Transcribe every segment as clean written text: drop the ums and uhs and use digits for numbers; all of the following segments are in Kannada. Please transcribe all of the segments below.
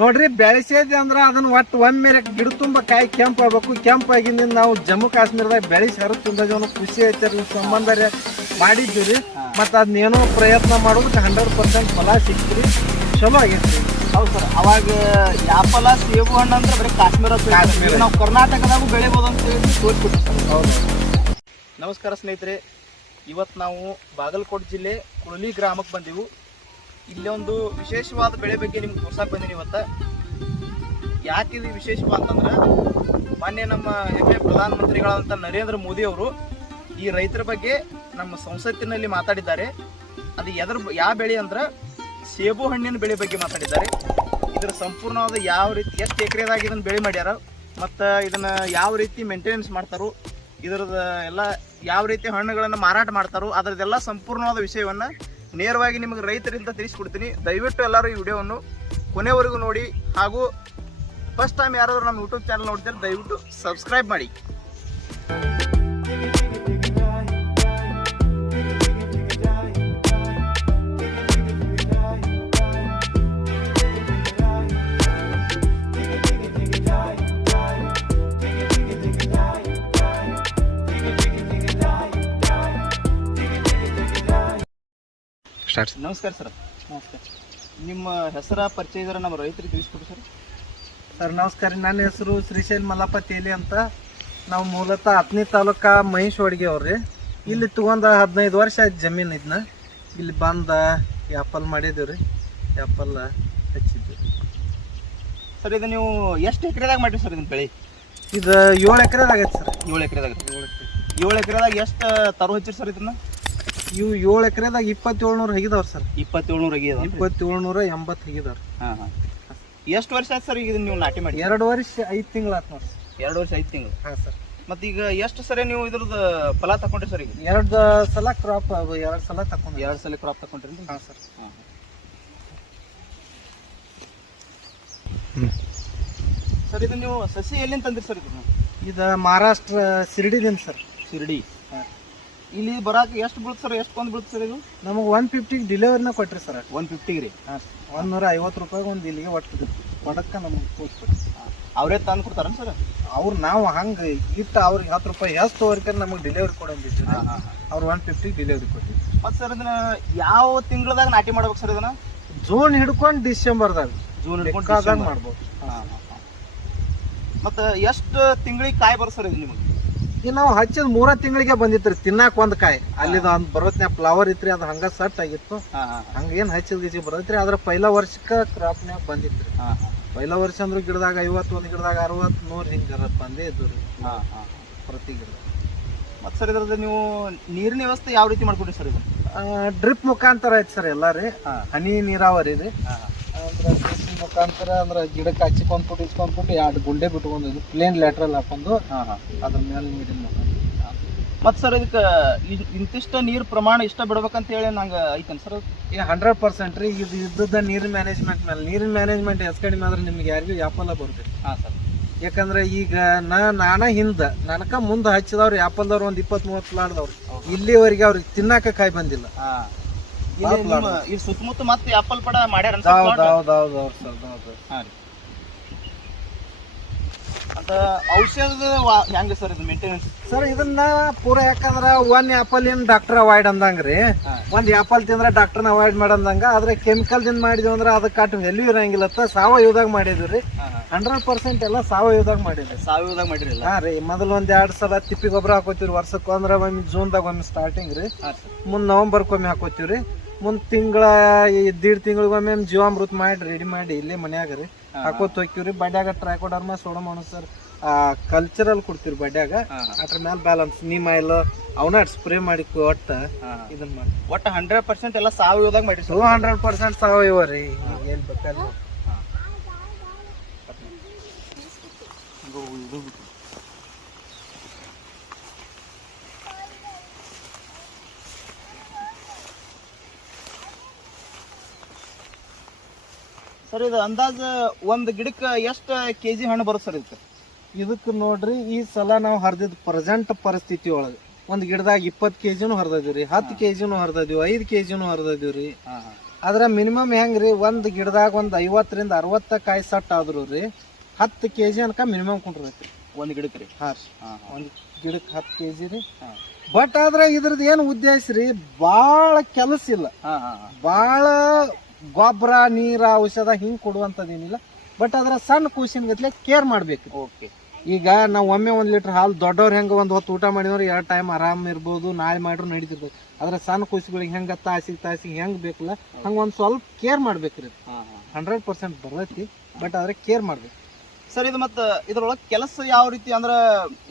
ನೋಡ್ರಿ ಬೆಳೆಸಿದ್ವಿ ಅಂದ್ರ ಅದನ್ನ ಒಟ್ಟು ಒಮ್ಮೆ ಗಿಡ ತುಂಬ ಕಾಯಿ ಕೆಂಪು ಆಗ್ಬೇಕು. ಕೆಂಪಾಗಿಂದ ನಾವು ಜಮ್ಮು ಕಾಶ್ಮೀರದಾಗ ಬೆಳೆಸಿ ಹರತಿಂದ ಖುಷಿ ಐತೆ ಸಂಬಂಧ ಮಾಡಿದ್ದೀವಿ. ಮತ್ತು ಅದನ್ನೇನೋ ಪ್ರಯತ್ನ ಮಾಡೋದಕ್ಕೆ 100% ಫಲ ಸಿಕ್ತ್ರಿ, ಚಲೋ ಆಗೈತಿ. ಹೌದು ಸರ್. ಅವಾಗ ಆಪಲ ಸೇಬು ಹಣ್ಣು ಅಂದ್ರೆ ಬರೀ ಕಾಶ್ಮೀರ ನಾವು ಕರ್ನಾಟಕದಾಗೂ ಬೆಳಿಬೋದು ಅಂತ ಹೇಳಿ ತೋರಿಸ್ಬಿಟ್ಟು ಸರ್. ಹೌದು. ನಮಸ್ಕಾರ ಸ್ನೇಹಿತರೆ, ಇವತ್ತು ನಾವು ಬಾಗಲಕೋಟೆ ಜಿಲ್ಲೆ ಕುಳಲಿ ಗ್ರಾಮಕ್ಕೆ ಬಂದೆವು. ಇಲ್ಲೇ ಒಂದು ವಿಶೇಷವಾದ ಬೆಳೆ ಬಗ್ಗೆ ನಿಮ್ಗೆ ತೋರ್ಸಕ್ಕೆ ಬಂದೀನಿ ಇವತ್ತು. ಯಾಕೆ ಇದು ವಿಶೇಷವಾದ ಅಂತಂದ್ರೆ, ಮಾನ್ಯ ನಮ್ಮ ಪ್ರಧಾನಮಂತ್ರಿಗಳಾದಂಥ ನರೇಂದ್ರ ಮೋದಿ ಅವರು ಈ ರೈತರ ಬಗ್ಗೆ ನಮ್ಮ ಸಂಸತ್ತಿನಲ್ಲಿ ಮಾತಾಡಿದ್ದಾರೆ. ಅದು ಯಾವ ಬೆಳೆ ಅಂದ್ರೆ ಸೇಬು ಹಣ್ಣಿನ ಬೆಳೆ ಬಗ್ಗೆ ಮಾತಾಡಿದ್ದಾರೆ. ಇದರ ಸಂಪೂರ್ಣವಾದ ಯಾವ ರೀತಿ ಎಷ್ಟು ಎಕರೆದಾಗ ಇದನ್ನು ಬೆಳೆ ಮಾಡ್ಯಾರ ಮತ್ತು ಇದನ್ನು ಯಾವ ರೀತಿ ಮೇಂಟೆನೆನ್ಸ್ ಮಾಡ್ತಾರೋ, ಇದರದ ಎಲ್ಲ ಯಾವ ರೀತಿ ಹಣ್ಣುಗಳನ್ನು ಮಾರಾಟ ಮಾಡ್ತಾರೋ ಅದರದ್ದೆಲ್ಲ ಸಂಪೂರ್ಣವಾದ ವಿಷಯವನ್ನು ನೇರವಾಗಿ ನಿಮಗೆ ರೈತರಿಂದ ತಿಳಿಸ್ಕೊಡ್ತೀನಿ. ದಯವಿಟ್ಟು ಎಲ್ಲರೂ ಈ ವಿಡಿಯೋವನ್ನು ಕೊನೆವರೆಗೂ ನೋಡಿ. ಹಾಗೂ ಫಸ್ಟ್ ಟೈಮ್ ಯಾರಾದರೂ ನಮ್ಮ ಯೂಟ್ಯೂಬ್ ಚಾನಲ್ ನೋಡ್ತಾರೆ ದಯವಿಟ್ಟು ಸಬ್ಸ್ಕ್ರೈಬ್ ಮಾಡಿ. ನಮಸ್ಕಾರ ಸರ್. ನಮಸ್ಕಾರ. ನಿಮ್ಮ ಹೆಸರ ಪರಿಚಯ ಇದ್ರೆ ನಮ್ಮ ರೈತರಿಗೆ ತಿಳಿಸ್ಕೊಡಿ ಸರ್. ಸರ್ ನಮಸ್ಕಾರ. ನನ್ನ ಹೆಸರು ಶ್ರೀಶೈಲ್ ಮಲ್ಲಪ್ಪ ತೇಲಿ ಅಂತ. ನಾವು ಮೂಲತಃ ಹತ್ತನೇ ತಾಲೂಕು ಮಹೇಶ್ವಡಿಗೆ ಅವ್ರಿ. ಇಲ್ಲಿ ತಗೊಂಡ 15 ವರ್ಷ ಆಯ್ತು ಜಮೀನು. ಇದನ್ನ ಇಲ್ಲಿ ಬಂದ ಆ್ಯಪಲ್ ಮಾಡಿದ್ದೀವಿ ರೀ, ಆ್ಯಪಲ್ ಹಚ್ಚಿದ್ದೀವಿ ಸರ್. ಇದು ನೀವು ಎಷ್ಟು ಎಕರೆದಾಗ ಮಾಡಿರಿ ಸರ್ ಇದನ್ನ ಬೆಳೆ? ಇದು 7 ಎಕರೆದಾಗ ಐತೆ ಸರ್. 7 ಎಕರೆದಾಗ 7 ಎಕರೆದಾಗ ಎಷ್ಟು ತರು ಹಚ್ಚಿರಿ ಸರ್ ಇದನ್ನ? ಇವು 7 ಎಕರೆದಾಗ 2700 ಆಗಿದಾವ್ರಿ ಸರ್. 2700 ಆಗಿದೆ. 2780 ಆಗಿದಾವ್ರಿ. ಹಾಂ ಹಾಂ. ಎಷ್ಟು ವರ್ಷ ಆಯ್ತು ಸರ್ ಈಗ ನೀವು ನಾಟಿ ಮಾಡಿ? 2 ವರ್ಷ 5 ತಿಂಗಳು ಆಯ್ತು ನೋಡಿ. 2 ವರ್ಷ 5 ತಿಂಗಳು. ಹಾಂ ಸರ್. ಮತ್ತು ಈಗ ಎಷ್ಟು ಸರಿ ನೀವು ಇದ್ರದ್ದು ಫಲ ತಗೊಂಡ್ರಿ ಸರ್? ಈಗ 2 ಸಲ ಕ್ರಾಪ್, 2 ಸಲ ತಗೊಂಡು 2 ಸಲ ಕ್ರಾಪ್ ತಗೊಂಡ್ರಿ? ಹಾಂ ಸರ್. ಹಾಂ. ಸರ್ ಇದು ನೀವು ಸಸಿ ಎಲ್ಲಿಂದ ತಂದಿರಿ ಸರ್ ಇದನ್ನು? ಇದು ಮಹಾರಾಷ್ಟ್ರ ಶಿರ್ಡಿದಿಂದ ಸರ್. ಶಿರ್ಡಿ. ಇಲ್ಲಿ ಬರಾಕ ಎಷ್ಟು ಬೀಳುತ್ತೆ ಸರ್? ಎಷ್ಟು ಕೊಂದು ಬೀಳುತ್ತೆ ಸರ್ ಇದು? ನಮಗೆ 150 ಡಿಲಿವರಿನ ಕೊಟ್ರಿ ಸರ್. 150 ರೀ? ಹಾಂ. 150 ರೂಪಾಯಿಗೆ ಒಂದು ಇಲ್ಲಿಗೆ ಒಟ್ಟು ಒಡಕ್ಕೆ ನಮಗೆ ಕೊಟ್ಬಿಟ್ಟು ಅವರೇ ತಂದು ಕೊಡ್ತಾರ ಸರ್? ಅವ್ರು ನಾವು ಹಂಗೆ ಇಟ್ಟು ಅವ್ರಿಗೆ 10 ರೂಪಾಯಿ ಎಷ್ಟು ತೋರಿಕೆ ನಮಗೆ ಡಿಲಿವರಿ ಕೊಡಂದಿದ್ದು. ಅವ್ರು 150 ಡಿಲಿವರಿ ಕೊಟ್ಟಿವಿ. ಮತ್ತು ಸರ್ ಇದನ್ನ ಯಾವ ತಿಂಗಳದಾಗ ನಾಟಿ ಮಾಡ್ಬೇಕು ಸರ್ ಇದನ್ನ? ಜೂನ್ ಹಿಡ್ಕೊಂಡು ಡಿಸೆಂಬರ್ದಾಗ. ಜೂನ್ ಹಿಡ್ಕೊಂಡು ಮಾಡ್ಬೋದು. ಮತ್ತು ಎಷ್ಟು ತಿಂಗಳಿಗೆ ಕಾಯಿ ಬರುತ್ತೆ ಸರ್ ಇದು ನಿಮಗೆ? ಈಗ ನಾವು ಹಚ್ಚಿದ 3 ತಿಂಗಳಿಗೆ ಬಂದಿತ್ರಿ ತಿನ್ನಾಕ ಒಂದು ಕಾಯಿ. ಅಲ್ಲಿದ ಒಂದು ಬರೋತ್ನ್ಯಾಗ ಫ್ಲವರ್ ಇತ್ರಿ, ಅದು ಹಂಗ ಸಟ್ ಆಗಿತ್ತು. ಹಂಗೇನು ಹಚ್ಚಿದ ಗೀಚಿ ಬರೋದ್ರಿ. ಅದ್ರ ಪೈಲ ವರ್ಷಕ್ಕೆ ಕ್ರಾಪ್ನ್ಯಾಗ ಬಂದಿತ್ರಿ. ಪೈಲ ವರ್ಷ ಅಂದ್ರೆ ಗಿಡದಾಗ 50, ಒಂದು ಗಿಡದಾಗ 60, 100 ಹಿಂಗೆ ಬಂದೇ ಇದ್ದು ರೀ ಪ್ರತಿ ಗಿಡ. ಮತ್ತು ಸರ್ ಇದ್ರದ್ದು ನೀವು ನೀರಿನ ವ್ಯವಸ್ಥೆ ಯಾವ ರೀತಿ ಮಾಡ್ಕೊಡ್ರಿ ಸರ್? ಇದು ಡ್ರಿಪ್ ಮುಖಾಂತರ ಐತಿ ಸರ್ ಎಲ್ಲ ರೀ. ಹನಿ ನೀರಾವರಿ ರೀ. ಅಂದ್ರೆ ಡ್ರಿಪ್ ಮುಖಾಂತರ ಅಂದ್ರೆ ಗಿಡಕ್ಕೆ ಹಚ್ಚಿಕೊಂಡ್ಬಿಟ್ಟು ಇಸ್ಕೊಂಡ್ಬಿಟ್ಟು 2 ಗುಂಡೆ ಬಿಟ್ಕೊಂಡು ಪ್ಲೇನ್ ಲ್ಯಾಟ್ರಲ್ ಹಾಕೊಂಡು ಅದ್ರ ಮೇಲೆ ನೀರಿನ ಮುಖಾಂತರ. ಮತ್ತು ಸರ್ ಇದಕ್ಕೆ ಇಂತಿಷ್ಟ ನೀರು ಪ್ರಮಾಣ ಇಷ್ಟ ಬಿಡ್ಬೇಕಂತ ಹೇಳಿ ನಂಗೆ ಐತೇನು ಸರ್? 100% ರೀ. ಇದು ಇದ್ದದ ನೀರಿನ ಮ್ಯಾನೇಜ್ಮೆಂಟ್ ಮೇಲೆ. ನೀರಿನ ಮ್ಯಾನೇಜ್ಮೆಂಟ್ ಹೆಚ್ಚು ಕಡಿಮೆ ಆದ್ರೆ ನಿಮ್ಗೆ ಯಾರಿಗೂ ಆ್ಯಪಲ್ ಬರ್ತೈತಿ. ಹಾಂ ಸರ್. ಯಾಕಂದ್ರೆ ಈಗ ನಾನ ಹಿಂದೆ ನನಕ ಮುಂದೆ ಹಚ್ಚಿದವ್ರು ಆ್ಯಪಲ್ದವ್ರು ಒಂದು 20-30 ಪ್ಲಾಟ್ದವ್ರು ಇಲ್ಲಿವರೆಗೆ ಅವ್ರಿಗೆ ತಿನ್ನಾಕ ಕಾಯಿ ಬಂದಿಲ್ಲ. ಈ ಸುತ್ತಮುತ್ತ ಮತ್ತೆ ಆಪಲ್ ಪಡ ಮಾಡ್ಯಾರ? ಹೌದು ಸರ್. ಹಾಂ ರೀ. ಅಂತ ಔಷಧ ಹೆಂಗೆ ಸರ್ ಇದು ಮೇಂಟೆನೆನ್ಸ್? ಸರ್ ಇದನ್ನ ಪೂರ ಯಾಕಂದ್ರೆ ಒಂದ್ ಆ್ಯಪಲ್ ಏನ್ ಡಾಕ್ಟರ್ ಅವಾಯ್ಡ್ ಅಂದಂಗ್ರಿ. ಒಂದ್ ಆ್ಯಪಲ್ ತಿಂದ್ರೆ ಡಾಕ್ಟರ್ನ ಅವಾಯ್ಡ್ ಮಾಡಂದಂಗ. ಆದ್ರೆ ಕೆಮಿಕಲ್ ದಿಂದ ಮಾಡಿದ್ವಿ ಅಂದ್ರೆ ಅದಕ್ಕೆ ಅಟ್ ವ್ಯಾಲ್ಯೂ ಇರಂಗಿಲ್ಲ. ಸಾವಯವದಾಗ ಮಾಡಿದ್ವಿ ರೀ. 100% ಎಲ್ಲ ಸಾವಯವದಾಗ ಮಾಡಿದ್ವಿ. ಸಾವಯವದಾಗ ಮಾಡಿರಲ್ಲ? ಹಾಂ ರೀ. ಮೊದಲು 1-2 ಸಲ ತಿಪ್ಪಿ ಗೊಬ್ಬರ ಹಾಕೋತೀವಿ ವರ್ಷಕ್ಕೆ. ಅಂದ್ರೆ ಒಮ್ಮೆ ಜೂನ್ದಾಗ ಒಮ್ಮೆ ಸ್ಟಾರ್ಟಿಂಗ್ ರೀ. ಮುಂದೆ ನವಂಬರ್ಕೊಮ್ಮೆ ಹಾಕೋತೀವಿ ರೀ. ಮುಂದೆ ತಿಂಗಳ 1.5 ತಿಂಗಳಿಗೊಮ್ಮೆ ಜೀವಾಮೃತ ಮಾಡಿ ರೆಡಿ ಮಾಡಿ ಇಲ್ಲೇ ಮನ್ಯಾಗ ರೀ ಹಾಕೋತ್ ಹೋಗ್ತೀವ್ರಿ. ಬಡ್ಯಾಗ ಟ್ರೈಕೋಡರ್ಮಾ ಸೋಡೋಮೋನಾಸ್ ಸರ್ ಕಲ್ಚರಲ್ ಕೊಡ್ತೀವಿ ಬಡ್ಯಾಗ. ಅದ್ರ ಮೇಲೆ ಬ್ಯಾಲೆನ್ಸ್ ನೀಮ್ ಆಯಿಲ್ ಅವನ್ನ ಸ್ಪ್ರೇ ಮಾಡಿ ಒಟ್ಟು ಇದನ್ನ ಮಾಡಿ ಒಟ್ಟು 100% ಎಲ್ಲ ಸಾವಯವದಾಗ ಮಾಡಿ. 100% ಸಾವಯವ ರೀ. ಏನ್ ಬೇಕಲ್ಲ ಸರ್. ಇದು ಅಂದಾಜು ಒಂದು ಗಿಡಕ್ಕೆ ಎಷ್ಟು ಕೆಜಿ ಹಣ್ಣು ಬರುತ್ತೆ ಸರ್ ಇದಕ್ಕೆ? ಇದಕ್ಕೆ ನೋಡ್ರಿ ಈ ಸಲ ನಾವು ಹರಿದಿದ್ದು ಪ್ರೆಸೆಂಟ್ ಪರಿಸ್ಥಿತಿ ಒಳಗೆ ಒಂದ್ ಗಿಡದಾಗ 20 kgನು ಹರಿದಿವ್ರಿ, 10 kgನು ಹರಿದಿವ್, 5 kgನು ಹರಿದಿವ್ರಿ. ಅದ್ರ ಮಿನಿಮಮ್ ಹೆಂಗ್ರಿ, ಒಂದ್ ಗಿಡದಾಗ ಒಂದ್ 50 ರಿಂದ 60 ಕಾಯಿ ಸಟ್ ಆದ್ರು ರೀ 10 kg ಅನ್ಕ ಮಿನಿಮಮ್ ಕುಂಡ್ರೈತಿ ಒಂದ್ ಗಿಡಕ್ಕೆ ರೀ. ಒಂದ್ ಗಿಡಕ್ಕೆ 10 kg ರೀ. ಬಟ್ ಆದ್ರೆ ಇದ್ರದ್ದು ಏನು ಉದ್ದೇಶ ರೀ, ಬಾಳ ಕೆಲಸ ಇಲ್ಲ, ಬಾಳ ಗೊಬ್ಬರ ನೀರ ಔಷಧ ಹಿಂಗ್ ಕೊಡುವಂತದೇನಿಲ್ಲ. ಬಟ್ ಅದ್ರ ಸಣ್ಣ ಕೂಸಿನ ಗತ್ಲೆ ಕೇರ್ ಮಾಡ್ಬೇಕು. ಓಕೆ. ಈಗ ನಾವು ಒಮ್ಮೆ 1 ಲೀಟರ್ ಹಾಲು ದೊಡ್ಡವ್ರು ಹೆಂಗ ಒಂದ್ ಹೊತ್ತು ಊಟ ಮಾಡಿದ್ರೆ 2 ಟೈಮ್ ಆರಾಮ್ ಇರ್ಬೋದು, ನಾಳೆ ಮಾಡ್ರು ನಡೀತಿರ್ಬೋದು. ಆದ್ರೆ ಸಣ್ಣ ಕೂಸುಗಳಿಗೆ ಹೆಂಗ ತಾಸಿಗೆ ಹೆಂಗ್ ಬೇಕಲ್ಲ ಹಂಗ ಒಂದ್ ಸ್ವಲ್ಪ ಕೇರ್ ಮಾಡ್ಬೇಕ್ರಿ. 100% ಬರ್ತೈತಿ, ಬಟ್ ಆದ್ರೆ ಕೇರ್ ಮಾಡ್ಬೇಕು ಸರ್. ಇದು ಮತ್ತೆ ಇದ್ರೊಳಗೆ ಕೆಲಸ ಯಾವ ರೀತಿ ಅಂದ್ರೆ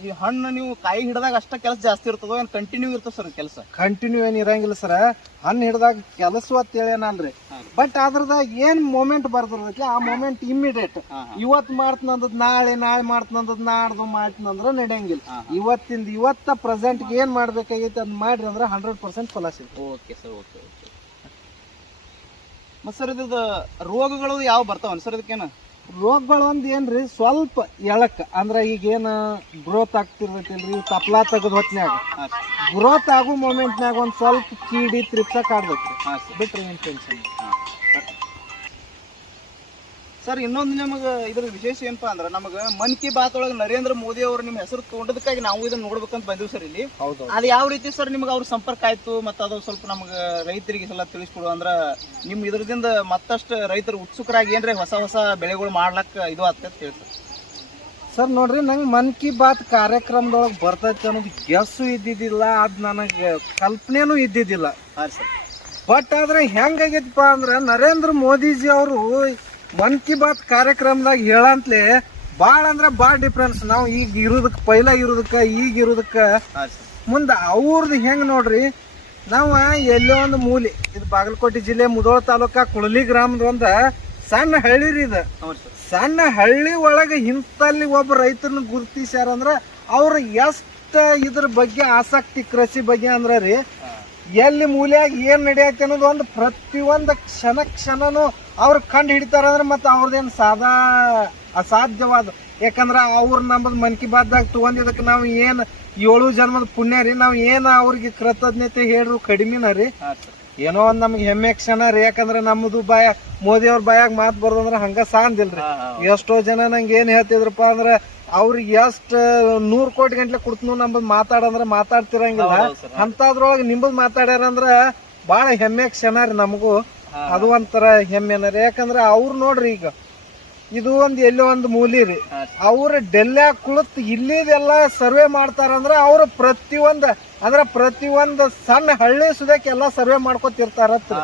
ಈ ಹಣ್ಣು ನೀವು ಕಾಯಿ ಹಿಡಿದಾಗ ಅಷ್ಟ ಕೆಲಸ ಜಾಸ್ತಿ ಇರ್ತದೋ ಏನ್ ಕಂಟಿನ್ಯೂ ಇರ್ತದ ಸರ್ ಕೆಲಸ? ಕಂಟಿನ್ಯೂ ಏನ್ ಇರಂಗಿಲ್ಲ ಸರ್, ಹಣ್ಣು ಹಿಡ್ದಾಗ ಕೆಲಸ ಅಂತೇಳೇನಲ್ರಿ. ಬಟ್ ಅದ್ರದಾಗ ಏನ್ ಮೂಮೆಂಟ್ ಬರ್ದಿರ್ತೈತಿ ಆ ಮೂಮೆಂಟ್ ಇಮ್ಮಿಡಿಯೇಟ್. ಇವತ್ ಮಾಡ್ತನಂದ್ ನಾಳೆ ಮಾಡ್ತನಂದ್ ನಾಡ್ದು ಮಾಡ್ತನಂದ್ರ ನಡೆಯಂಗಿಲ್ಲ. ಇವತ್ತ ಪ್ರೆಸೆಂಟ್ ಏನ್ ಮಾಡ್ಬೇಕಾಗೈತಿ ಅದ್ ಮಾಡ್ರಿ ಅಂದ್ರೆ 100% ಫಲ ಸಿಗ್ತದೆ. Okay sir, okay. ಮತ್ ಸರ್ ಇದ ರೋಗಗಳು ಯಾವ ಬರ್ತಾವ ಸರ್? ಇದಕ್ಕೇನ ರೋಗಗಳು ಒಂದ್ ಏನ್ರಿ, ಸ್ವಲ್ಪ ಎಳಕ್ ಅಂದ್ರ ಈಗೇನ ಗ್ರೋತ್ ಆಗ್ತಿರ್ತೈತಿಲ್ರಿ, ತಪ್ಲಾ ತೆಗದ್ ಹೊತ್ನ್ಯಾಗ ಗ್ರೋತ್ ಆಗೋ ಮೂಮೆಂಟ್ನಾಗ ಒಂದ್ ಸ್ವಲ್ಪ ಕೀಡಿ ತ್ರಿಪ್ಸ ಕಾಡ್ಬೇಕ್ರಿ, ಬಿಟ್ರಿ ಏನ್ ಟೆನ್ಷನ್. ಸರ್ ಇನ್ನೊಂದು ನಮಗ ಇದ್ರ ವಿಶೇಷ ಏನಪ್ಪಾ ಅಂದ್ರ, ನಮಗ ಮನ್ ಕಿ ಬಾತ್ ಒಳಗ ನರೇಂದ್ರ ಮೋದಿ ಅವರು ನಿಮ್ ಹೆಸರು ತಗೊಂಡದಕ್ಕಾಗಿ ನಾವು ಇದನ್ನ ನೋಡ್ಬೇಕಂತ ಬಂದಿವಿ ಸರ್ ಇಲ್ಲಿ. ಅದ್ ಯಾವ ರೀತಿ ಸರ್ ನಿಮ್ಗೆ ಅವ್ರ ಸಂಪರ್ಕ ಆಯ್ತು, ಮತ್ತ ಅದು ಸ್ವಲ್ಪ ನಮಗ ರೈತರಿಗೆ ಎಲ್ಲ ತಿಳಿಸ್ಕೊಡು ಅಂದ್ರ ನಿಮ್ ಇದ್ರದಿಂದ ಮತ್ತಷ್ಟು ರೈತರು ಉತ್ಸುಕರಾಗಿ ಏನ್ರಿ ಹೊಸ ಬೆಳೆಗಳು ಮಾಡ್ಲಕ್ ಇದು ಆಗ್ತದೆ ಹೇಳ್ತಾರೆ ಸರ್. ನೋಡ್ರಿ, ನಂಗೆ ಮನ್ ಕಿ ಬಾತ್ ಕಾರ್ಯಕ್ರಮದೊಳಗೆ ಬರ್ತೈತಿ ಅನ್ನೋದು ಗೆಸ್ಸು ಇದ್ದಿದ್ದಿಲ್ಲ, ಅದ್ ನನಗೆ ಕಲ್ಪನೆನೂ ಇದ್ದಿದ್ದಿಲ್ಲ. ಬಟ್ ಆದ್ರೆ ಹೆಂಗಾಗೈತಿಪ್ಪ ಅಂದ್ರ ನರೇಂದ್ರ ಮೋದಿಜಿ ಅವರು ಮನ್ ಕಿ ಬಾತ್ ಕಾರ್ಯಕ್ರಮದಾಗ ಹೇಳಂತ್ಲೆ ಬಾಳ ಅಂದ್ರ ಬಾಳ ಡಿಫ್ರೆನ್ಸ್. ನಾವು ಈಗ ಇರೋದಕ್ಕೆ ಪೈಲ ಇರೋದಕ್ಕ ಈಗ ಇರೋದಕ್ಕ ಮುಂದ ಅವ್ರದ್ದು ಹೆಂಗ್ ನೋಡ್ರಿ, ನಾವು ಎಲ್ಲೋ ಒಂದು ಮೂಲಿ, ಇದು ಬಾಗಲಕೋಟೆ ಜಿಲ್ಲೆ ಮುಧೋಳ ತಾಲೂಕ ಕುಳಲಿ ಗ್ರಾಮದ ಒಂದ ಸಣ್ಣ ಹಳ್ಳಿ ರೀ. ಇದು ಸಣ್ಣ ಹಳ್ಳಿ ಒಳಗ ಇಂತಲ್ಲಿ ಒಬ್ಬ ರೈತರನ್ನ ಗುರುತಿಸ್ಯಾರಂದ್ರ ಅವ್ರ ಎಷ್ಟ ಇದ್ರ ಬಗ್ಗೆ ಆಸಕ್ತಿ ಕೃಷಿ ಬಗ್ಗೆ ಅಂದ್ರ ರೀ, ಎಲ್ಲಿ ಮೂಲ್ಯಾಗ ಏನ್ ನಡೆಯತ್ತೆ ಅನ್ನೋದು ಒಂದು ಪ್ರತಿಯೊಂದು ಕ್ಷಣನು ಅವ್ರ ಕಂಡು ಹಿಡಿತಾರ ಅಂದ್ರೆ ಮತ್ತೆ ಅವ್ರದೇನು ಅಸಾಧ್ಯವಾದ. ಯಾಕಂದ್ರ ಅವ್ರ ನಮ್ಮದ್ ಮನ್ ಕಿ ಬಾತ್ದಾಗ ತಗೊಂಡಿದ್ದಕ್ಕೆ ನಾವು ಏನ್ 7 ಜನ್ಮದ ಪುಣ್ಯ ರೀ. ನಾವ್ ಏನ್ ಅವ್ರಿಗೆ ಕೃತಜ್ಞತೆ ಹೇಳ್ರು ಕಡಿಮೆನ ರೀ. ಏನೋ ಒಂದ್ ನಮ್ಗೆ ಹೆಮ್ಮೆ ಕ್ಷಣ ರೀ. ಯಾಕಂದ್ರೆ ನಮ್ದು ಮೋದಿ ಅವ್ರ ಬಾಯಾಗ ಮಾತು ಬರ್ದಂದ್ರ ಹಂಗ ಸಾಂದಿಲ್ರಿ. ಎಷ್ಟೋ ಜನ ನಂಗೆ ಏನ್ ಹೇಳ್ತಿದ್ರಪ್ಪ ಅಂದ್ರ ಅವ್ರಿಗೆ ಎಷ್ಟ್ 100 ಕೋಟಿ ಗಂಟ್ಲೆ ಕೊಡ್ತನು ನಮ್ಮದ್ ಮಾತಾಡಂದ್ರ ಮಾತಾಡ್ತಿರಂಗಿಲ್ಲ. ಅಂತದ್ರೊಳಗ ನಿಮ್ಮದ್ ಮಾತಾಡ್ಯಾರಂದ್ರ ಬಾಳ ಹೆಮ್ಮೆ ಕ್ಷಣ ರೀ ನಮಗೂ. ಅದು ಒಂಥರ ಹೆಮ್ಮೆನ ರೀ. ಯಾಕಂದ್ರ ಅವ್ರು ನೋಡ್ರಿ, ಈಗ ಇದು ಎಲ್ಲೋ ಒಂದು ಮೂಲಿ ರೀ, ಅವ್ರ ಡೆಲ್ಯಾಗ ಕುಳಿತು ಇಲ್ಲಿದೆಲ್ಲ ಸರ್ವೆ ಮಾಡ್ತಾರಂದ್ರ ಅವ್ರ ಪ್ರತಿಯೊಂದು ಸಣ್ಣ ಹಳ್ಳಿ ಸುದಕ್ಕೆ ಎಲ್ಲಾ ಸರ್ವೆ ಮಾಡ್ಕೊತಿರ್ತಾರತ್ರ.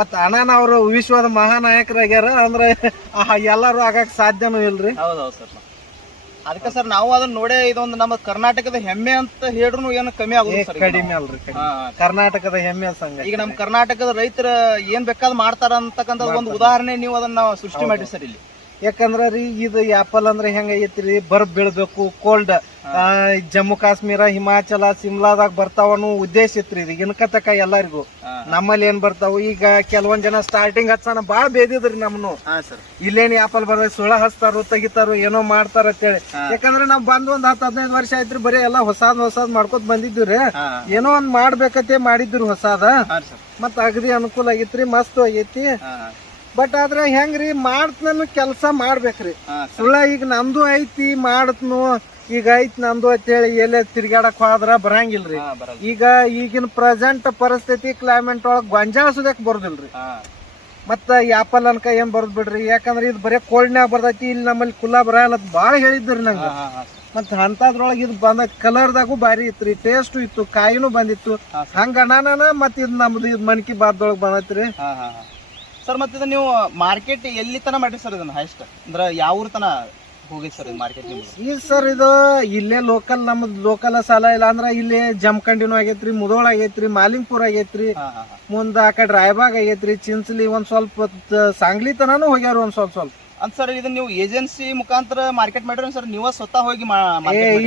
ಮತ್ತ ಅಣ್ಣನ ಅವ್ರು ವಿಶ್ವದ ಮಹಾನಾಯಕರಾಗ್ಯಾರ ಅಂದ್ರೆ ಎಲ್ಲಾರು ಆಗಕ್ ಸಾಧ್ಯನೂ ಇಲ್ರಿ. ಅದಕ್ಕೆ ಸರ್ ನಾವು ಅದನ್ನ ನೋಡೇ ಇದೊಂದು ನಮ್ಮ ಕರ್ನಾಟಕದ ಹೆಮ್ಮೆ ಅಂತ ಹೇಳ್ರು ಏನು ಕಮ್ಮಿ ಆಗುದು ಕಡಿಮೆ ಅಲ್ರಿ. ಕರ್ನಾಟಕದ ಹೆಮ್ಮೆ ಸಂಘ ಈಗ ನಮ್ಮ ಕರ್ನಾಟಕದ ರೈತರ ಏನ್ ಬೇಕಾದ್ ಮಾಡ್ತಾರ ಅಂತಕ್ಕಂಥ ಒಂದು ಉದಾಹರಣೆ ನೀವು ಅದನ್ನ ಸೃಷ್ಟಿ ಮಾಡಿ ಸರ್ ಇಲ್ಲಿ. ಯಾಕಂದ್ರ ರೀ, ಇದು ಆಪಲ್ ಅಂದ್ರೆ ಹೆಂಗೈತ್ರಿ, ಬರ್ಫ್ ಬೀಳ್ಬೇಕು, ಕೋಲ್ಡ್ ಜಮ್ಮು ಕಾಶ್ಮೀರ, ಹಿಮಾಚಲ, ಸಿಮ್ಲಾದಾಗ ಬರ್ತಾವನು ಉದ್ದೇಶ ಇತ್ರಿ. ಇದು ಇನ್ಕತಕ ಎಲ್ಲರಿಗೂ. ನಮ್ಮಲ್ಲಿ ಏನ್ ಬರ್ತಾವ, ಈಗ ಕೆಲವೊಂದ್ ಜನ ಸ್ಟಾರ್ಟಿಂಗ್ ಹಚ್ಚನ ಬಾಳ ಬೇದಿದ್ರಿ ನಮ್ನು. ಇಲ್ಲೇನಿ ಆಪಲ್ ಬರ್ದ ಸುಳ ಹಚ್ತಾರು ತೆಗಿತಾರು ಏನೋ ಮಾಡ್ತಾರ ಅಂತೇಳಿ. ಯಾಕಂದ್ರೆ ನಾವ್ ಬಂದ್ ಒಂದ್ 10-15 ವರ್ಷ ಆಯ್ತ್ರಿ, ಬರೀ ಎಲ್ಲಾ ಹೊಸಾದ್ ಮಾಡ್ಕೊತ ಬಂದಿದ್ವಿ. ಏನೋ ಒಂದ್ ಮಾಡ್ಬೇಕತೆ ಮಾಡಿದ್ರು ಹೊಸಾದ. ಮತ್ ಅಗದಿ ಅನುಕೂಲ ಆಗೈತ್ರಿ, ಮಸ್ತ್ ಆಗೈತಿ. ಬಟ್ ಆದ್ರೆ ಹೆಂಗ್ರಿ, ಮಾಡ್ತನೂ ಕೆಲಸ ಮಾಡ್ಬೇಕ್ರಿ. ಸುಳ್ಳ ಈಗ ನಮ್ದು ಐತಿ ಮಾಡತ್ನು, ಈಗ ಐತಿ ನಮ್ದು ಅಂತೇಳಿ ಎಲ್ಲೇ ತಿರ್ಗಾಡಕ್ ಹೋದ್ರ ಬರಂಗಿಲ್ರಿ. ಈಗಿನ ಪ್ರೆಸೆಂಟ್ ಪರಿಸ್ಥಿತಿ ಕ್ಲೈಮೇಟ್ ಒಳಗ್ ಗೊಂಜಾಳ ಸುದಕ್ ಬರುದಿಲ್ರಿ. ಮತ್ತ ಆಪಲ್ ಅನ್ಕ ಏನ್ ಬರೋದ್ ಬಿಡ್ರಿ. ಯಾಕಂದ್ರೆ ಇದು ಬರೀ ಕೋಲ್ಡ್ನ್ಯಾಗ ಬರ್ತೈತಿ, ಇಲ್ಲಿ ನಮ್ಮಲ್ಲಿ ಕುಲ್ಲಾ ಬರಲ್ಲ ಬಾಳ ಹೇಳಿದ್ರಿ ನಂಗ. ಮತ್ತ ಅಂತದ್ರೊಳಗ ಇದು ಬಂದ ಕಲರ್ದಾಗೂ ಬಾರಿ ಇತ್ರಿ, ಟೇಸ್ಟ್ ಇತ್ತು, ಕಾಯಿನೂ ಬಂದಿತ್ತು. ಹಂಗ ಅನಾನ ಮತ್ ಇದು ನಮ್ದು ಇದು ಮನ್ ಕಿ ಬಾತ್ ಒಳಗ್ ಬಂದೈತ್ರಿ ಸರ್. ಮತ್ತೆ ನೀವು ಮಾರ್ಕೆಟ್ ಎಲ್ಲಿ ತನ ಮಾಡ್ರಿ ಸರ್? ಇದನ್ನ ಹೈಸ್ಟ್ ಅಂದ್ರ ಯಾವ ಊರ್ ತನ ಹೋಗಿದ್ ಸರ್ ಮಾರ್ಕೆಟ್? ಈಗ ಸರ್ ಇದು ಇಲ್ಲೇ ಲೋಕಲ್, ನಮ್ದು ಲೋಕಲ್ ಸಾಲ ಇಲ್ಲ ಅಂದ್ರ ಇಲ್ಲಿ ಜಮಖಂಡಿನೂ ಆಗೈತ್ರಿ, ಮುಧೋಳ ಆಗೈತ್ರಿ, ಮಾಲಿಂಗ್ಪುರ್ ಆಗೈತ್ರಿ, ಮುಂದ ಆ ಕಡೆ ರಾಯಬಾಗ್ ಆಗೈತ್ರಿ, ಚಿಂಚಲಿ, ಒಂದ್ ಸ್ವಲ್ಪ ಸಾಂಗ್ಲಿ ತನಾನು ಹೋಗ್ಯಾರ ಒಂದ್ ಸ್ವಲ್ಪ. ಅಂತ ಸರ್ ಇದನ್ನ ನೀವು ಏಜೆನ್ಸಿ ಮುಖಾಂತರ ಮಾರ್ಕೆಟ್ ಮಾಡ್ರಿ ಸರ್, ನೀವ ಸ್ವತಃ ಹೋಗಿ?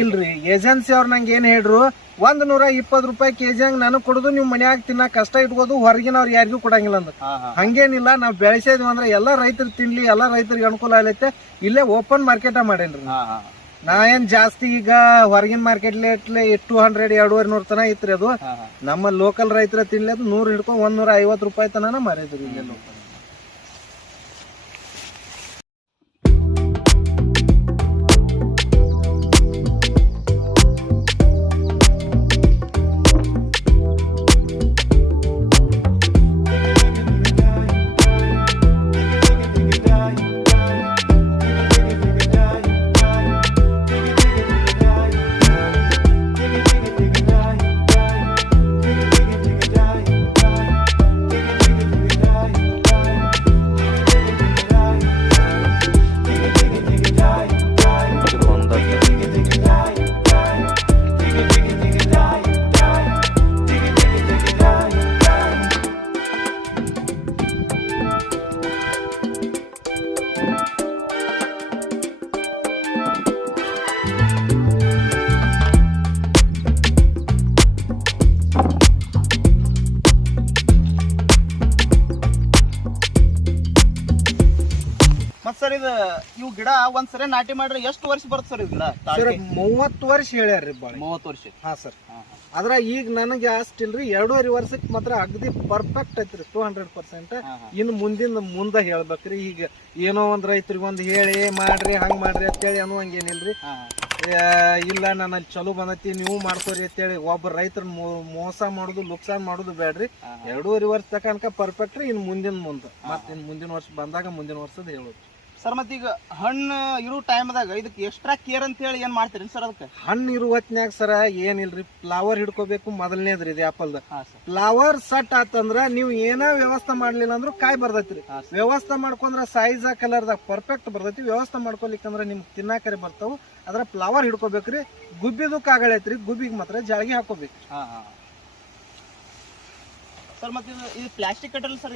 ಇಲ್ರಿ, ಏಜೆನ್ಸಿ ಅವ್ರ ನಂಗೆ ಏನ್ ಹೇಳ್ರು, 120 ರೂಪಾಯಿ ಕೆಜಿ ಹಂಗ ನನಗ್ ಕೊಡುದು, ನೀವು ಮನ್ಯಾಗ ತಿನ್ನಕ್ ಕಷ್ಟ ಇಟ್ಕೋದು, ಹೊರಗಿನವ್ರು ಯಾರಿಗೂ ಕೊಡಂಗಿಲ್ಲ ಅಂದ್ರ. ಹಂಗೇನಿಲ್ಲ, ನಾವ್ ಬೆಳೆಸಿದ್ವಿ ಅಂದ್ರೆ ಎಲ್ಲಾ ರೈತರು ತಿನ್ಲಿ, ಎಲ್ಲಾ ರೈತರಿಗೆ ಅನುಕೂಲ ಆಗೈತೆ. ಇಲ್ಲೇ ಓಪನ್ ಮಾರ್ಕೆಟ್ ಮಾಡೇನ್ರಿ. ನಾ ಏನ್ ಜಾಸ್ತಿ ಈಗ ಹೊರಗಿನ ಮಾರ್ಕೆಟ್ ಲೇಟ್ಲೆ 200 2,200 ತನ ಐತ್ರಿ ಅದು. ನಮ್ಮ ಲೋಕಲ್ ರೈತರ ತಿನ್ಲಿ ಅದು 100 ಹಿಡ್ಕೊಂಡು 150 ರೂಪಾಯಿ ತನನ ಮಾರಿದ್ರಿ ಇಲ್ಲೇ ಲೋಕಲ್. ಮತ್ ಸರ್ ಇದು ಇವು ಗಿಡ ಒಂದ್ಸರಿ ನಾಟಿ ಮಾಡ್ರೆ ಎಷ್ಟು ವರ್ಷ ಬರುತ್ತೆ ಸರ್ ಇದು ಗಿಡ? ಸರ್ 30 ವರ್ಷ ಹೇಳ್ಯಾರ್ರಿ ಬಾಳೆ. 30 ವರ್ಷ. ಹಾ ಸರ್. ಆದ್ರ ಈಗ ನನಗೆ ಅಷ್ಟಿಲ್ರಿ 2.5 ವರ್ಷಕ್ಕೆ ಮಾತ್ರ ಅಗದಿ ಪರ್ಫೆಕ್ಟ್ ಐತ್ರಿ 200%. ಇನ್ನು ಮುಂದೆ ಹೇಳ್ಬೇಕ್ರಿ. ಈಗ ಏನೋ ಒಂದ್ ರೈತರಿಗೆ ಒಂದ್ ಹೇಳಿ ಮಾಡ್ರಿ ಹಂಗ್ ಮಾಡ್ರಿ ಅಂತೇಳಿ ಅನ್ನುವಂಗೇನಿಲ್ರಿ. ಇಲ್ಲ ನನ್ನಲ್ಲಿ ಚಲೋ ಬಂದೈತಿ ನೀವು ಮಾಡ್ಕೋರಿ ಅಂತೇಳಿ ಒಬ್ಬ ರೈತರ ಮೋಸ ಮಾಡುದು ಲುಕ್ಸಾನ್ ಮಾಡುದು ಬೇಡ್ರಿ. 2.5 ವರ್ಷ ತನಕ ಪರ್ಫೆಕ್ಟ್ ರೀ. ಇನ್ ಮುಂದಿನ ವರ್ಷ ಬಂದಾಗ ಮುಂದಿನ ವರ್ಷದ ಹೇಳೋದು ಸರ್. ಮತ್ತೆ ಈಗ ಹಣ್ಣು ಇರೋ ಟೈಮ್ದಾಗ ಇದಕ್ಕೆ ಎಕ್ಸ್ಟ್ರಾ ಕೇರ್ ಅಂತ ಹೇಳಿ ಏನ್ ಮಾಡ್ತೀರಿ ಸರ್? ಅದಕ್ಕೆ ಹಣ್ಣು ಇರುವ ಹೊತ್ನ್ಯಾಗ ಸರ ಏನಿಲ್ರಿ, ಫ್ಲವರ್ ಹಿಡ್ಕೋಬೇಕು ಮೊದಲನೇದ್ರಿ ಇದು ಆಪಲ್ದ. ಫ್ಲವರ್ ಸಟ್ ಆತಂದ್ರ ನೀವು ಏನ ವ್ಯವಸ್ಥೆ ಮಾಡ್ಲಿಲ್ಲ ಅಂದ್ರೂ ಕಾಯಿ ಬರ್ತೈತ್ರಿ. ವ್ಯವಸ್ಥೆ ಮಾಡ್ಕೊಂಡ್ರ ಸೈಜ್ ಕಲರ್ದಾಗ ಪರ್ಫೆಕ್ಟ್ ಬರ್ತೈತಿ. ವ್ಯವಸ್ಥೆ ಮಾಡ್ಕೊಲಿಕ್ಕಂದ್ರ ನಿಮ್ಗೆ ತಿನ್ನಾಕರೆ ಬರ್ತಾವ. ಅದ್ರ ಫ್ಲವರ್ ಹಿಡ್ಕೋಬೇಕ್ರಿ. ಗುಬ್ಬಿದು ಕಾಗಳೈತ್ರಿ, ಗುಬ್ಬಿಗೆ ಮಾತ್ರ ಜಾಳಿಗೆ ಹಾಕೋಬೇಕು ಸರ್. ಮತ್ತೆ ಇದು ಪ್ಲಾಸ್ಟಿಕ್ ಕಟ್ಟಲ್ಲ ಸರ್?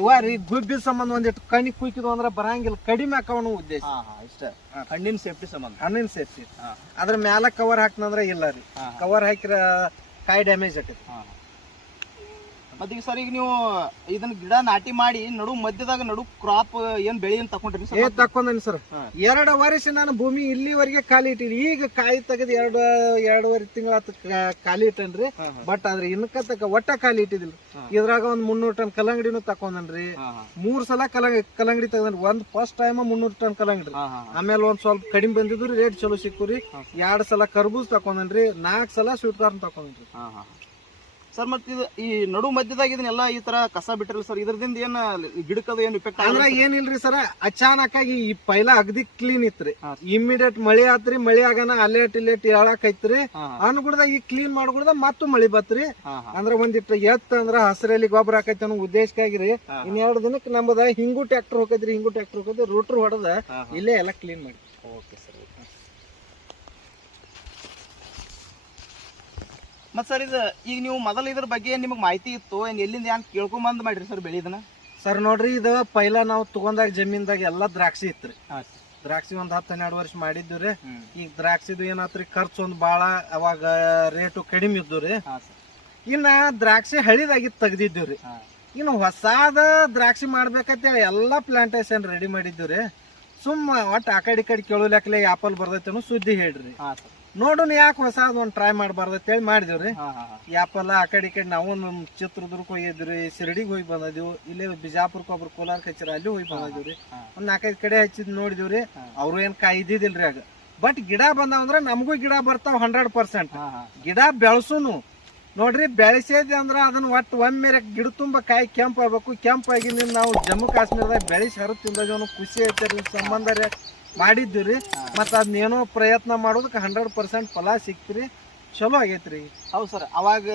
ಇವಾರಿ ಗುಬ್ಬಿ ಸಂಬಂಧ ಒಂದಿಟ್ಟು ಕಣಿ ಕುಯ್ಕಿದ್ವು ಅಂದ್ರ ಬರಂಗಿಲ್ಲ, ಕಡಿಮೆ ಹಾಕೋಣ ಉದ್ದೇಶ ಇಷ್ಟ. ಹಣ್ಣಿನ ಸೇಫ್ಟಿ ಸಂಬಂಧ. ಹಣ್ಣಿನ ಸೇಫ್ಟಿ. ಅದ್ರ ಮ್ಯಾಲ ಕವರ್ ಹಾಕ್ನಂದ್ರ ಇಲ್ಲ ರೀ. ಕವರ್ ಹಾಕಿರ ಕಾಯಿ ಡ್ಯಾಮೇಜ್ ಆಕೈತಿ. ಮತ್ತೆ ಈಗ ಸರ್ ಈಗ ನೀವು ಇದನ್ನ ಗಿಡ ನಾಟಿ ಮಾಡಿ ನಡು ಕ್ರಾಪ್ ಏನ್ ಬೆಳಿ ಅಂತ ತಕೊಂಡ್ರಿ? ತಕೊಂಡೇನಿ ಸರ್. 2 ವರ್ಷ ನಾನು ಭೂಮಿ ಇಲ್ಲಿವರೆಗೆ ಖಾಲಿ ಇಟ್ಟಿನಿ. ಈಗ ಕಾಯಿ ತೆಗೆದು 2.5 ತಿಂಗಳ ಖಾಲಿ ಇಟ್ಟನ್ರಿ. ಬಟ್ ಆದ್ರೆ ಇನ್ಕ ತಕ ಒಟ್ಟ ಖಾಲಿ ಇಟ್ಟಿದಿಲ್ಲ. ಇದ್ರಾಗ ಒಂದ್ 300 ಟನ್ ಕಲ್ಲಂಗಡಿನೂ ತಕೊಂಡನ್ರಿ. 3 ಸಲ ಕಲ್ಲಂಗಡಿ ತೆಗದನ್ರಿ. ಒಂದ್ ಫಸ್ಟ್ ಟೈಮ್ 300 ಟನ್ ಕಲ್ಲಂಗಡಿ. ಆಮೇಲೆ ಒಂದ್ ಸ್ವಲ್ಪ ಕಡಿಮೆ ಬಂದಿದ್ರಿ, ರೇಟ್ ಚಲೋ ಸಿಕ್ಕುರಿ. 2 ಸಲ ಕರ್ಬೂಜ್ ತಕೊಂಡನ್ರಿ. 4 ಸಲ ಸ್ವೀಟ್ ಕಾರ್ನ್ ತಕೊಂಡನ್ರಿ ಸರ್. ಮತ್ತೆ ಇದು ಈ ನಡು ಮಧ್ಯದಾಗ ಇದನ್ನೆಲ್ಲ ಈ ತರ ಕಸ ಬಿಟ್ಟಿರಲ್ಲ ಸರ್, ಇದ್ರದಿಂದ ಏನ್ ಗಿಡಕ್ಕದ ಏನ್ ಇಫೆಕ್ಟ್ ಅಂದ್ರ ಏನಿಲ್ರಿ ಸರ್. ಅಚಾನಕ್ ಆಗಿ ಈ ಪೈಲ ಅಗದಿ ಕ್ಲೀನ್ ಇತ್ರಿ. ಇಮಿಡಿಯೇಟ್ ಮಳಿ ಆತ್ರಿ. ಮಳಿ ಆಗಾನ ಅಲೇಟ್ ಇಲೇಟ್ ಹೇಳಕ್ ಐತ್ರಿ. ಅನ್ಗುಡ್ದ ಈ ಕ್ಲೀನ್ ಮಾಡ್ಗುಡ್ದ ಮತ್ತೂ ಮಳಿ ಬತ್ರಿ. ಅಂದ್ರ ಒಂದಿಟ್ಟು ಅಂದ್ರ ಹಸಿರಲ್ಲಿ ಗೊಬ್ಬರ ಹಾಕೈತಿ ಅನ್ನೋ ಉದ್ದೇಶಕ್ಕಾಗಿರಿ. ಇನ್ 2 ದಿನಕ್ಕೆ ನಮ್ಮದ ಹಿಂಗು ಟ್ರ್ಯಾಕ್ಟರ್ ಹೋಗೈತ್ರಿ. ರೂಟರ್ ಹೊಡೆದ ಇಲ್ಲೇ ಎಲ್ಲ ಕ್ಲೀನ್ ಮಾಡಿ. Okay sir. ಮತ್ ಸರ್ ಇದು ಈಗ ನೀವು ಮೊದಲ ಇದ್ರ ಬಗ್ಗೆ ನಿಮಗ್ ಮಾಹಿತಿ ಇತ್ತು ಏನ್ ಎಲ್ಲಿಂದ ಏನ್ ಕೇಳ್ಕೊಂಬಂದ್ ಮಾಡ್ರಿ ಸರ್ ಬೆಳಿದನ? ಸರ್ ನೋಡ್ರಿ, ಇದು ಪೈಲ ನಾವು ತಗೊಂಡಾಗ ಜಮೀನ್ದಾಗ ಎಲ್ಲಾ ದ್ರಾಕ್ಷಿ ಇತ್ರಿ. ದ್ರಾಕ್ಷಿ ಒಂದ್ 10-12 ವರ್ಷ ಮಾಡಿದ್ವಿ. ಈಗ ದ್ರಾಕ್ಷಿದು ಏನಾತ್ರಿ, ಖರ್ಚು ಒಂದ್ ಬಾಳ, ಅವಾಗ ರೇಟು ಕಡಿಮೆ ಇದ್ದುರಿ. ಇನ್ನ ದ್ರಾಕ್ಷಿ ಹಳಿದಾಗಿ ತೆಗ್ದಿದ್ದೀವ್ರಿ. ಇನ್ನು ಹೊಸಾದ ದ್ರಾಕ್ಷಿ ಮಾಡ್ಬೇಕಂತೇಳಿ ಎಲ್ಲಾ ಪ್ಲಾಂಟೇಶನ್ ರೆಡಿ ಮಾಡಿದ್ದೀವ್ರಿ. ಸುಮ್ಮ ಒಟ್ಟು ಆ ಕಡೆ ಕೇಳೋಲೆಕ್ಕಲೆ ಆಪಲ್ ಬರ್ತೈತೆ ಅನ್ನೋ ಸುದ್ದಿ ಹೇಳ್ರಿ. ನೋಡೋಣ ಯಾಕೆ ಹೊಸಾದ್ ಒಂದ್ ಟ್ರೈ ಮಾಡಬಾರ್ದು ಅಂತೇಳಿ ಮಾಡಿದೇವ್ರಿ. ಆಪಲ್ ಆ ಕಡೆ ನಾವು ನಮ್ ಚಿತ್ರದುರ್ಗಕ್ಕೆ ಹೋಗಿದ್ರಿ, ಶಿರಡಿಗೆ ಹೋಗಿ ಬಂದಿದ್ವಿ. ಇಲ್ಲೇ ಬಿಜಾಪುರಕ್ಕೆ ಒಬ್ರು ಕೋಲಾರ ಹಚ್ಚಿರ ಅಲ್ಲಿ ಹೋಗಿ ಬಂದಿದ್ವಿ. ಒಂದ್ 4-5 ಕಡೆ ಹಚ್ಚಿದ್ ನೋಡಿದಿವ್ರಿ. ಅವ್ರು ಏನ್ ಕಾಯಿ ಇದ್ದಿದಿಲ್ರಿ ಆಗ. ಬಟ್ ಗಿಡ ಬಂದಾವಂದ್ರ ನಮಗೂ ಗಿಡ ಬರ್ತಾವ 100%. ಗಿಡ ಬೆಳಸುನು ನೋಡ್ರಿ. ಬೆಳೆಸೇದಿ ಅಂದ್ರ ಅದನ್ನ ಒಟ್ಟು ಒಮ್ಮೆ ಗಿಡ ತುಂಬಾ ಕಾಯಿ ಕೆಂಪ್ ಆಗ್ಬೇಕು. ಕೆಂಪಾಗಿ ನಾವು ಜಮ್ಮು ಕಾಶ್ಮೀರದಾಗ ಬೆಳೆಸಿ ಹರಿದು ತಿಂದ ಖುಷಿ ಐತಿ ಸಂಬಂಧ ಮಾಡಿದ್ವಿ. ಮತ್ತ ಅದನ್ನೇನೋ ಪ್ರಯತ್ನ ಮಾಡೋದಕ್ಕೆ 100% ಫಲ ಸಿಕ್ತ್ರಿ. ಚಲೋ ಆಗೈತ್ರಿ. ಹೌದು ಸರ್. ಅವಾಗ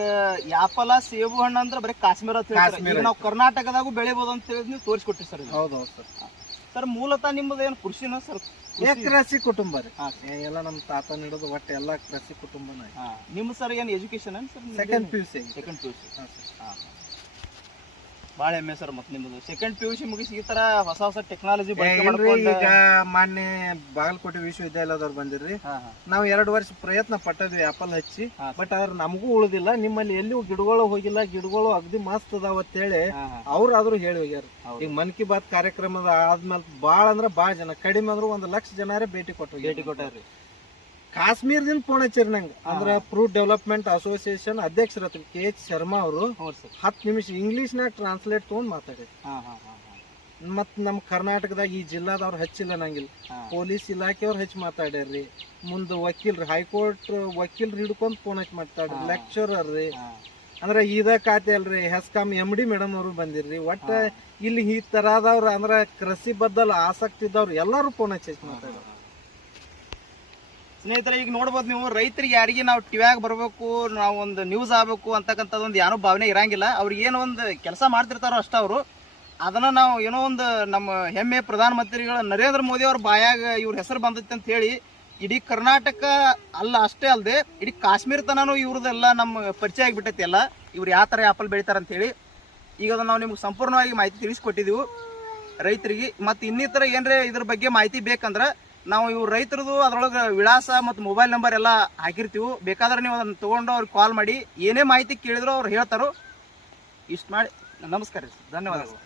ಯಾಪಲ ಸೇಬು ಹಣ್ಣು ಅಂದ್ರೆ ಬರೀ ಕಾಶ್ಮೀರ ನಾವು ಕರ್ನಾಟಕದಾಗೂ ಬೆಳಿಬಹುದು ಅಂತ ಹೇಳಿ ನೀವು ತೋರಿಸ್ಕೊಟ್ರಿ ಸರ್. ಹೌದೌದು ಸರ್. ಸರ್ ಮೂಲತಃ ನಿಮ್ಮದು ಏನು ಕೃಷಿನ ಸರ್? ಕೃಷಿ ಕುಟುಂಬ ರೀ. ಎಲ್ಲ ನಮ್ಮ ತಾತ ನೀಡೋದು ಒಟ್ಟು ಎಲ್ಲ ಕೃಷಿ ಕುಟುಂಬನ. ನಿಮ್ಮ ಸರ್ ಏನ್ ಎಜುಕೇಶನ್ ಸರ್? Second PUC. ಬಾಳ ಹೆಮ್ಮೆ ಸರ್. ಮತ್ತೆ ನಿಮ್ಮದು ಸೆಕೆಂಡ್ PUC ಮುಗಿಸಿ ಈ ತರ ಹೊಸ ಟೆಕ್ನಾಲಜಿ ಈಗ ಮಾನ್ಯ ಬಾಗಲಕೋಟೆ ವಿಶ್ವವಿದ್ಯಾಲಯದವ್ರು ಬಂದಿರ್ರಿ. ನಾವು 2 ವರ್ಷ ಪ್ರಯತ್ನ ಪಟ್ಟದ್ವಿ ಆಪಲ್ ಹಚ್ಚಿ. ಬಟ್ ಅದ್ರ ನಮಗೂ ಉಳಿದಿಲ್ಲ. ನಿಮ್ಮಲ್ಲಿ ಎಲ್ಲಿ ಗಿಡಗಳು ಹೋಗಿಲ್ಲ, ಗಿಡಗಳು ಅಗದಿ ಮಸ್ತ್ ಅದಾವ ಅಂತೇಳಿ ಅವ್ರಾದ್ರೂ ಹೇಳಿ ಹೋಗ್ಯಾರ. ಈಗ ಮನ್ ಕಿ ಬಾತ್ ಕಾರ್ಯಕ್ರಮದ ಆದ್ಮೇಲೆ ಬಾಳ ಅಂದ್ರ ಬಾಳ ಜನ, ಕಡಿಮೆ ಅಂದ್ರು 1 ಲಕ್ಷ ಜನರೇ ಭೇಟಿ ಕೊಟ್ಟಾರ್ರಿ. ಕಾಶ್ಮೀರದಿಂದ ಫೋನ್ ಹಚ್ಚಿರಿ ನಂಗೆ ಅಂದ್ರ ಫ್ರೂಟ್ ಡೆವಲಪ್ಮೆಂಟ್ ಅಸೋಸಿಯೇಷನ್ ಅಧ್ಯಕ್ಷರ KH ಶರ್ಮಾ ಅವರು 10 ನಿಮಿಷ ಇಂಗ್ಲಿಷ್ನಾಗ ಟ್ರಾನ್ಸ್ಲೇಟ್ ತಗೊಂಡ್ ಮಾತಾಡಿ ಮತ್ ನಮ್ ಕರ್ನಾಟಕದಾಗ ಈ ಜಿಲ್ಲಾದವ್ರು ಹಚ್ಚಿಲ್ಲ ನಂಗಿಲ್ಲ ಪೊಲೀಸ್ ಇಲಾಖೆಯವ್ರು ಹೆಚ್ಚು ಮಾತಾಡ್ಯಾರ್ರಿ ಮುಂದ್ ವಕೀಲ್ರಿ ಹೈಕೋರ್ಟ್ ವಕೀಲ್ರು ಹಿಡ್ಕೊಂಡ್ ಫೋನ್ ಹಚ್ಚಿ ಮಾತಾಡ್ರಿ ಲೆಕ್ಚರರ್ ರೀ ಅಂದ್ರ ಇದ ಖಾತೆ ಅಲ್ರಿ ಹೆಸ್ಕಾಮ್ MD ಮೇಡಮ್ ಅವರು ಬಂದಿರ್ರಿ ಒಟ್ಟ ಇಲ್ಲಿ ಈ ತರದವ್ರ ಅಂದ್ರ ಕೃಷಿ ಬದ್ದಲ್ ಆಸಕ್ತಿ ಇದ್ದವ್ರು ಎಲ್ಲಾರು ಫೋನ್ ಹಚ್ಚಿ ಮಾತಾಡ್ರಿ. ಸ್ನೇಹಿತರೆ ಈಗ ನೋಡ್ಬೋದು ನೀವು ರೈತರಿಗೆ ಯಾರಿಗೆ ನಾವು ಟಿವ್ಯಾಗ ಬರಬೇಕು ನಾವು ಒಂದು ನ್ಯೂಸ್ ಆಗ್ಬೇಕು ಅಂತಕ್ಕಂಥದ್ದೊಂದು ಏನೋ ಭಾವನೆ ಇರಂಗಿಲ್ಲ. ಅವ್ರಿಗೆ ಏನೋ ಒಂದು ಕೆಲಸ ಮಾಡ್ತಿರ್ತಾರೋ ಅಷ್ಟ ಅವರು ಅದನ್ನ ನಾವು ಏನೋ ಒಂದು ನಮ್ಮ ಹೆಮ್ಮೆ ಪ್ರಧಾನಮಂತ್ರಿಗಳ ನರೇಂದ್ರ ಮೋದಿ ಅವ್ರ ಬಾಯಾಗ ಇವ್ರ ಹೆಸರು ಬಂದೈತೆ ಅಂತ ಹೇಳಿ ಇಡೀ ಕರ್ನಾಟಕ ಅಲ್ಲ ಅಷ್ಟೇ ಅಲ್ಲದೆ ಇಡೀ ಕಾಶ್ಮೀರ ತನೂ ಇವ್ರದೆಲ್ಲ ನಮ್ಮ ಪರಿಚಯ ಆಗಿಬಿಟ್ಟೈತಿ ಎಲ್ಲ ಇವ್ರು ಯಾವ ಥರ ಆ್ಯಪಲ್ ಬೆಳಿತಾರೆ ಅಂತೇಳಿ. ಈಗ ಅದನ್ನು ನಾವು ನಿಮ್ಗೆ ಸಂಪೂರ್ಣವಾಗಿ ಮಾಹಿತಿ ತಿಳಿಸ್ಕೊಟ್ಟಿದ್ದೀವಿ ರೈತರಿಗೆ. ಮತ್ತು ಇನ್ನಿತರ ಏನರೇ ಇದ್ರ ಬಗ್ಗೆ ಮಾಹಿತಿ ಬೇಕಂದ್ರೆ ನಾವು ಇವ್ರು ರೈತರದು ಅದರೊಳಗೆ ವಿಳಾಸ ಮತ್ತು ಮೊಬೈಲ್ ನಂಬರ್ ಎಲ್ಲ ಹಾಕಿರ್ತೀವಿ. ಬೇಕಾದ್ರೆ ನೀವು ಅದನ್ನು ತೊಗೊಂಡು ಅವ್ರಿಗೆ ಕಾಲ್ ಮಾಡಿ ಏನೇ ಮಾಹಿತಿ ಕೇಳಿದ್ರು ಅವ್ರು ಹೇಳ್ತಾರೋ. ಇಷ್ಟು ಮಾಡಿ ನಮಸ್ಕಾರ ರೀ, ಧನ್ಯವಾದಗಳು.